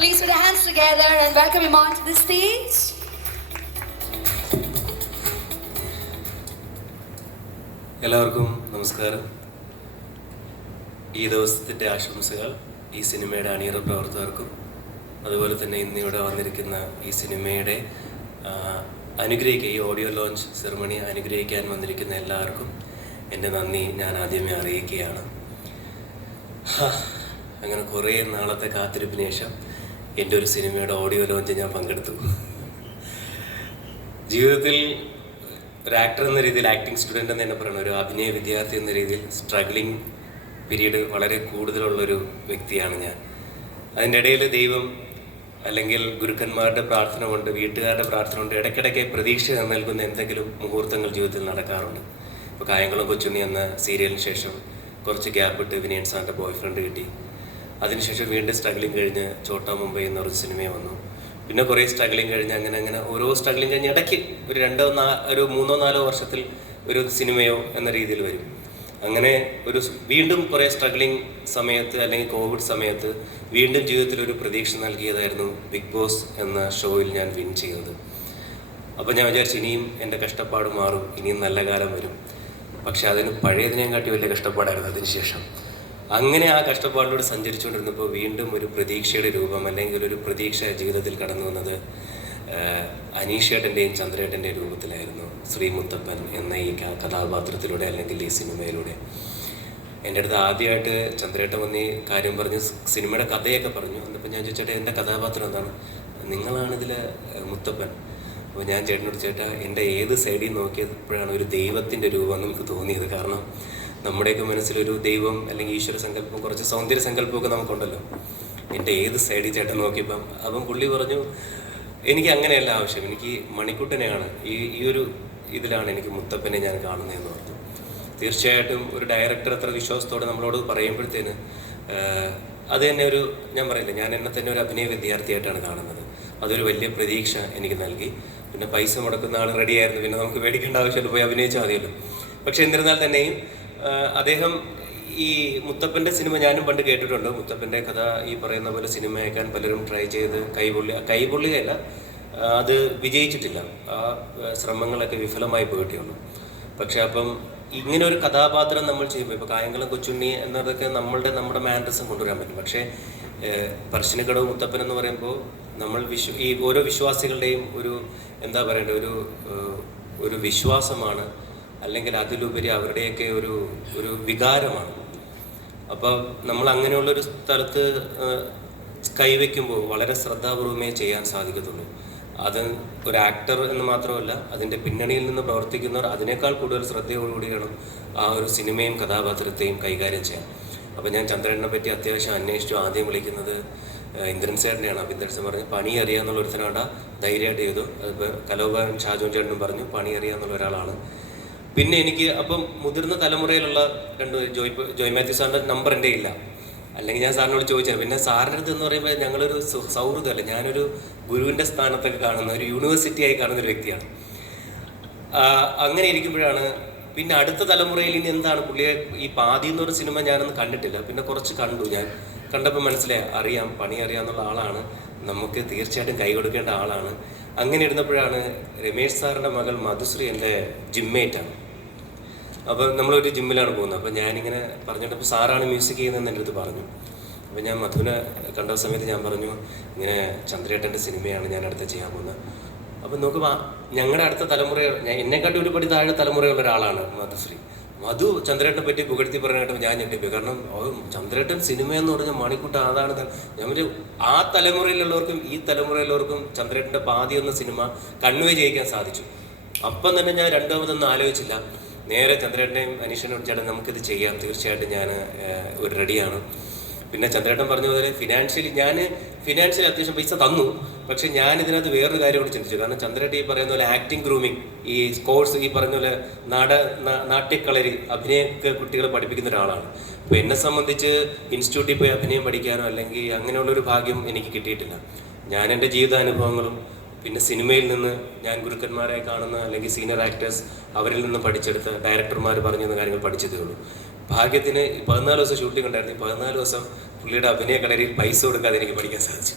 Please put your hands together and welcome him onto the stage. എല്ലാവർക്കും നമസ്കാരം ഈ ദിവസത്തിന്റെ ആശംസകൾ ഈ സിനിമയുടെ അണിയറ പ്രവർത്തകർക്കും അതുപോലെ തന്നെ ഇന്നിവിടെ വന്നിരിക്കുന്ന ഈ സിനിമയുടെ അനുഗ്രഹിക്കുക ഈ ഓഡിയോ ലോഞ്ച് സെറമണി അനുഗ്രഹിക്കാൻ വന്നിരിക്കുന്ന എല്ലാവർക്കും എന്റെ നന്ദി ഞാൻ ആദ്യമേ അറിയിക്കുകയാണ് അങ്ങനെ കുറേ നാളത്തെ കാത്തിരിപ്പിന് ശേഷം എന്റെ ഒരു സിനിമയുടെ ഓഡിയോ ലോഞ്ച് ഞാൻ പങ്കെടുത്തു. ജീവിതത്തിൽ ഒരു ആക്ടർ എന്ന രീതിയിൽ ആക്ടിങ് സ്റ്റുഡന്റ് എന്ന് തന്നെ പറയണം ഒരു അഭിനയ വിദ്യാർത്ഥി എന്ന രീതിയിൽ സ്ട്രഗ്ലിംഗ് പീരീഡ് വളരെ കൂടുതലുള്ളൊരു വ്യക്തിയാണ് ഞാൻ. അതിന്റെ ഇടയിൽ ദൈവം അല്ലെങ്കിൽ ഗുരുക്കന്മാരുടെ പ്രാർത്ഥന കൊണ്ട് വീട്ടുകാരുടെ പ്രാർത്ഥന കൊണ്ട് ഇടയ്ക്കിടയ്ക്ക് പ്രതീക്ഷ നൽകുന്ന എന്തെങ്കിലും മുഹൂർത്തങ്ങൾ ജീവിതത്തിൽ നടക്കാറുണ്ട്. ഇപ്പോൾ കായംകുളം കൊച്ചുണ്ണി എന്ന സീരിയലിന് ശേഷം കുറച്ച് ഗ്യാപ്പ് ഇട്ട് വിനയൻ സാറിന്റെ ബോയ് ഫ്രണ്ട് കിട്ടി. അതിനുശേഷം വീണ്ടും സ്ട്രഗ്ലിംഗ് കഴിഞ്ഞ് ചോട്ടാ മുംബൈ എന്ന ഒരു സിനിമ വന്നു. പിന്നെ കുറേ സ്ട്രഗ്ലിംഗ് കഴിഞ്ഞ് അങ്ങനെ അങ്ങനെ ഓരോ സ്ട്രഗ്ലിംഗ് കഴിഞ്ഞ് ഇടയ്ക്ക് ഒരു രണ്ടോ നാ ഒരു മൂന്നോ നാലോ വർഷത്തിൽ ഒരു സിനിമയോ എന്ന രീതിയിൽ വരും. അങ്ങനെ ഒരു വീണ്ടും കുറേ സ്ട്രഗ്ലിംഗ് സമയത്ത് അല്ലെങ്കിൽ കോവിഡ് സമയത്ത് വീണ്ടും ജീവിതത്തിൽ ഒരു പ്രതീക്ഷ നൽകിയതായിരുന്നു ബിഗ് ബോസ് എന്ന ഷോയിൽ ഞാൻ വിൻ ചെയ്തത്. അപ്പോൾ ഞാൻ വിചാരിച്ചു ഇനിയും എന്റെ കഷ്ടപ്പാട് മാറും ഇനിയും നല്ല കാലം വരും. പക്ഷെ അതിന് പഴയതിനെയും കാട്ടി വലിയ കഷ്ടപ്പാടായിരുന്നു അതിന് ശേഷം അങ്ങനെ ആ കഷ്ടപ്പാടിലൂടെ സഞ്ചരിച്ചുകൊണ്ടിരുന്നപ്പോൾ വീണ്ടും ഒരു പ്രതീക്ഷയുടെ രൂപം അല്ലെങ്കിൽ ഒരു പ്രതീക്ഷ ജീവിതത്തിൽ കടന്നു വന്നത് അനീഷേട്ടന്റെയും ചന്ദ്രേട്ടന്റെയും രൂപത്തിലായിരുന്നു ശ്രീ മുത്തപ്പൻ എന്ന ഈ കഥാപാത്രത്തിലൂടെ അല്ലെങ്കിൽ ഈ സിനിമയിലൂടെ. എന്റെ അടുത്ത് ആദ്യമായിട്ട് ചന്ദ്രേട്ടൻ വന്ന് കാര്യം പറഞ്ഞ് സിനിമയുടെ കഥയൊക്കെ പറഞ്ഞു. എന്നപ്പോൾ ഞാൻ ചോദിച്ചേട്ടാ എന്റെ കഥാപാത്രം എന്താണ്? നിങ്ങളാണ് ഇതിലെ മുത്തപ്പൻ. അപ്പോൾ ഞാൻ ചേട്ടനോട് ചേട്ടാ എന്റെ ഏത് സൈഡിൽ നോക്കിയപ്പോഴാണ് ഒരു ദൈവത്തിന്റെ രൂപം നമുക്ക് തോന്നിയത്. കാരണം നമ്മുടെയൊക്കെ മനസ്സിലൊരു ദൈവം അല്ലെങ്കിൽ ഈശ്വര സങ്കല്പം കുറച്ച് സൗന്ദര്യ സങ്കല്പമൊക്കെ നമുക്കുണ്ടല്ലോ. എന്റെ ഏത് സൈഡിൽ ചേട്ടൻ നോക്കിയപ്പം അപ്പം പുള്ളി പറഞ്ഞു എനിക്ക് അങ്ങനെയല്ല ആവശ്യം. എനിക്ക് മണിക്കുട്ടനെയാണ്. ഈ ഈ ഒരു ഇതിലാണ് എനിക്ക് മുത്തപ്പനെ ഞാൻ കാണുന്നതെന്ന് പറഞ്ഞു. തീർച്ചയായിട്ടും ഒരു ഡയറക്ടർ അത്ര വിശ്വാസത്തോടെ നമ്മളോട് പറയുമ്പോഴത്തേന് അത് തന്നെ ഒരു ഞാൻ പറയില്ല ഞാൻ എന്നെ തന്നെ ഒരു അഭിനയ വിദ്യാർത്ഥിയായിട്ടാണ് കാണുന്നത്. അതൊരു വലിയ പ്രതീക്ഷ എനിക്ക് നൽകി. പിന്നെ പൈസ മുടക്കുന്ന ആൾ റെഡിയായിരുന്നു പിന്നെ നമുക്ക് മേടിക്കേണ്ട ആവശ്യമില്ല പോയി അഭിനയിച്ചാൽ മതിയല്ലോ. പക്ഷെ എന്നിരുന്നാൽ തന്നെയും അദ്ദേഹം ഈ മുത്തപ്പന്റെ സിനിമ ഞാനും പണ്ട് കേട്ടിട്ടുണ്ട്. മുത്തപ്പന്റെ കഥ ഈ പറയുന്ന പോലെ സിനിമയാക്കാൻ പലരും ട്രൈ ചെയ്ത് കൈപൊള്ളി കൈപൊള്ളിയല്ല അത് വിജയിച്ചിട്ടില്ല. ആ ശ്രമങ്ങളൊക്കെ വിഫലമായി പോയിട്ടുള്ളു പക്ഷെ അപ്പം ഇങ്ങനെ ഒരു കഥാപാത്രം നമ്മൾ ചെയ്യുമ്പോൾ ഇപ്പോൾ കായംകുളം കൊച്ചുണ്ണി എന്നതൊക്കെ നമ്മളുടെ നമ്മുടെ മാനറിസം കൊണ്ടുവരാൻ പറ്റും. പക്ഷേ പറശ്ശിനിക്കടവ് മുത്തപ്പൻ എന്ന് പറയുമ്പോൾ നമ്മൾ വിശ്വ ഈ ഓരോ വിശ്വാസികളുടെയും ഒരു എന്താ പറയേണ്ടത് ഒരു ഒരു വിശ്വാസമാണ് അല്ലെങ്കിൽ അതിലുപരി അവരുടെയൊക്കെ ഒരു ഒരു വികാരമാണ്. അപ്പോൾ നമ്മൾ അങ്ങനെയുള്ളൊരു സ്ഥലത്ത് ഏഹ്, കൈവയ്ക്കുമ്പോൾ വളരെ ശ്രദ്ധാപൂർവമേ ചെയ്യാൻ സാധിക്കത്തുള്ളൂ. അത് ഒരു ആക്ടർ എന്ന് മാത്രമല്ല അതിന്റെ പിന്നണിയിൽ നിന്ന് പ്രവർത്തിക്കുന്നവർ അതിനേക്കാൾ കൂടുതൽ ശ്രദ്ധയോടുകൂടിയാണ് ആ ഒരു സിനിമയും കഥാപാത്രത്തെയും കൈകാര്യം ചെയ്യാൻ. അപ്പോൾ ഞാൻ ചന്ദ്രനെ പറ്റി അത്യാവശ്യം അന്വേഷിച്ചു. ആദ്യം വിളിക്കുന്നത് ഇന്ദ്രൻ ചേട്ടനെയാണ് അപ്പോൾ ഇന്ദ്രൻ പറഞ്ഞു പണി അറിയാന്നുള്ള ഒരുത്തനാണ്ട ധൈര്യമായിട്ട് ചെയ്തു. അതിപ്പോൾ കലോഭവൻ ഷാജോൻ ചേട്ടനും പറഞ്ഞു പണി അറിയാന്നുള്ള ഒരാളാണ്. പിന്നെ എനിക്ക് അപ്പം മുതിർന്ന തലമുറയിലുള്ള രണ്ട് ജോയ് ജോയ് മാത്യു സാറിന്റെ നമ്പർ എന്റെ ഇല്ല. അല്ലെങ്കിൽ ഞാൻ സാറിനോട് ചോദിച്ചത് പിന്നെ സാറിന്റെ അടുത്ത് എന്ന് പറയുമ്പോൾ ഞങ്ങളൊരു സൗഹൃദമല്ല? ഞാനൊരു ഗുരുവിന്റെ സ്ഥാനത്തൊക്കെ കാണുന്ന ഒരു യൂണിവേഴ്സിറ്റി ആയി കാണുന്ന ഒരു വ്യക്തിയാണ്. അങ്ങനെ ഇരിക്കുമ്പോഴാണ് പിന്നെ അടുത്ത തലമുറയിൽ ഇനി എന്താണ് പുള്ളിയെ ഈ പാതി എന്ന് പറഞ്ഞ സിനിമ ഞാനൊന്നും കണ്ടിട്ടില്ല. പിന്നെ കുറച്ച് കണ്ടു ഞാൻ. കണ്ടപ്പോൾ മനസ്സിലായി അറിയാം പണി അറിയാവുന്ന ആളാണ്. നമുക്ക് തീർച്ചയായിട്ടും കൈ കൊടുക്കേണ്ട ആളാണ്. അങ്ങനെ ഇരുന്നപ്പോഴാണ് രമേഷ് സാറിന്റെ മകൾ മധുശ്രീ എന്റെ ജിമ്മേറ്റാണ് അപ്പോൾ നമ്മളൊരു ജിമ്മിലാണ് പോകുന്നത്. അപ്പോൾ ഞാനിങ്ങനെ പറഞ്ഞിട്ടപ്പോൾ സാറാണ് മ്യൂസിക് ചെയ്യുന്നതെന്ന് എന്റെ അടുത്ത് പറഞ്ഞു. അപ്പോൾ ഞാൻ മധുവിനെ കണ്ട സമയത്ത് ഞാൻ പറഞ്ഞു ഇങ്ങനെ ചന്ദ്രേട്ടന്റെ സിനിമയാണ് ഞാൻ അടുത്ത ചെയ്യാൻ പോകുന്നത്. അപ്പോൾ നോക്കുമ്പോൾ ഞങ്ങളുടെ അടുത്ത തലമുറ എന്നെക്കാട്ടി ഒരു പടി താഴെ തലമുറയുള്ള ഒരാളാണ് മധുശ്രീ. മധു ചന്ദ്രേട്ടനെ പറ്റി പുകഴ്ത്തി പറഞ്ഞ കേട്ടപ്പോൾ ഞാൻ ഞെട്ടിപ്പോയി കാരണം ചന്ദ്രേട്ടൻ സിനിമ എന്ന് പറഞ്ഞാൽ മണിക്കൂട്ട അതാണ് ഞാൻ ആ തലമുറയിലുള്ളവർക്കും ഈ തലമുറയിലുള്ളവർക്കും ചന്ദ്രേട്ടന്റെ പാതി എന്ന സിനിമ കൺവേ ചെയ്യിക്കാൻ സാധിച്ചു. അപ്പം തന്നെ ഞാൻ രണ്ടാമതൊന്നും ആലോചിച്ചില്ല. നേരെ ചന്ദ്രേട്ടനെയും അനീഷനോട് ചേട്ടൻ നമുക്കിത് ചെയ്യാം. തീർച്ചയായിട്ടും ഞാൻ ഒരു റെഡിയാണ്. പിന്നെ ചന്ദ്രേട്ടൻ പറഞ്ഞ പോലെ ഫിനാൻഷ്യലി ഞാൻ ഫിനാൻഷ്യലി അത്യാവശ്യം പൈസ തന്നു. പക്ഷെ ഞാൻ ഇതിനകത്ത് വേറൊരു കാര്യം കൂടി ചിന്തിച്ചു. കാരണം ചന്ദ്രേട്ടൻ ഈ പറയുന്ന പോലെ ആക്ടിങ് ഗ്രൂമിങ് ഈ കോഴ്സ് ഈ പറഞ്ഞ പോലെ നാട നാട്യക്കളരി അഭിനയ കുട്ടികളെ പഠിപ്പിക്കുന്ന ഒരാളാണ്. അപ്പോൾ എന്നെ സംബന്ധിച്ച് ഇൻസ്റ്റിറ്റ്യൂട്ടിൽ പോയി അഭിനയം പഠിക്കാനോ അല്ലെങ്കിൽ അങ്ങനെയുള്ളൊരു ഭാഗ്യം എനിക്ക് കിട്ടിയിട്ടില്ല. ഞാൻ എന്റെ ജീവിതാനുഭവങ്ങളും പിന്നെ സിനിമയിൽ നിന്ന് ഞാൻ ഗുരുക്കന്മാരെ കാണുന്ന അല്ലെങ്കിൽ സീനിയർ ആക്ടേഴ്സ് അവരിൽ നിന്ന് പഠിച്ചെടുത്ത ഡയറക്ടർമാർ പറഞ്ഞു തന്ന കാര്യങ്ങൾ പഠിച്ചതേ ഉള്ളൂ. ഭാഗ്യത്തിന് പതിനാല് ദിവസം ഷൂട്ടിംഗ് ഉണ്ടായിരുന്നു. പതിനാല് ദിവസം പുള്ളിയുടെ അഭിനയ കളരിയിൽ പൈസ കൊടുക്കാതെ എനിക്ക് പഠിക്കാൻ സാധിച്ചു.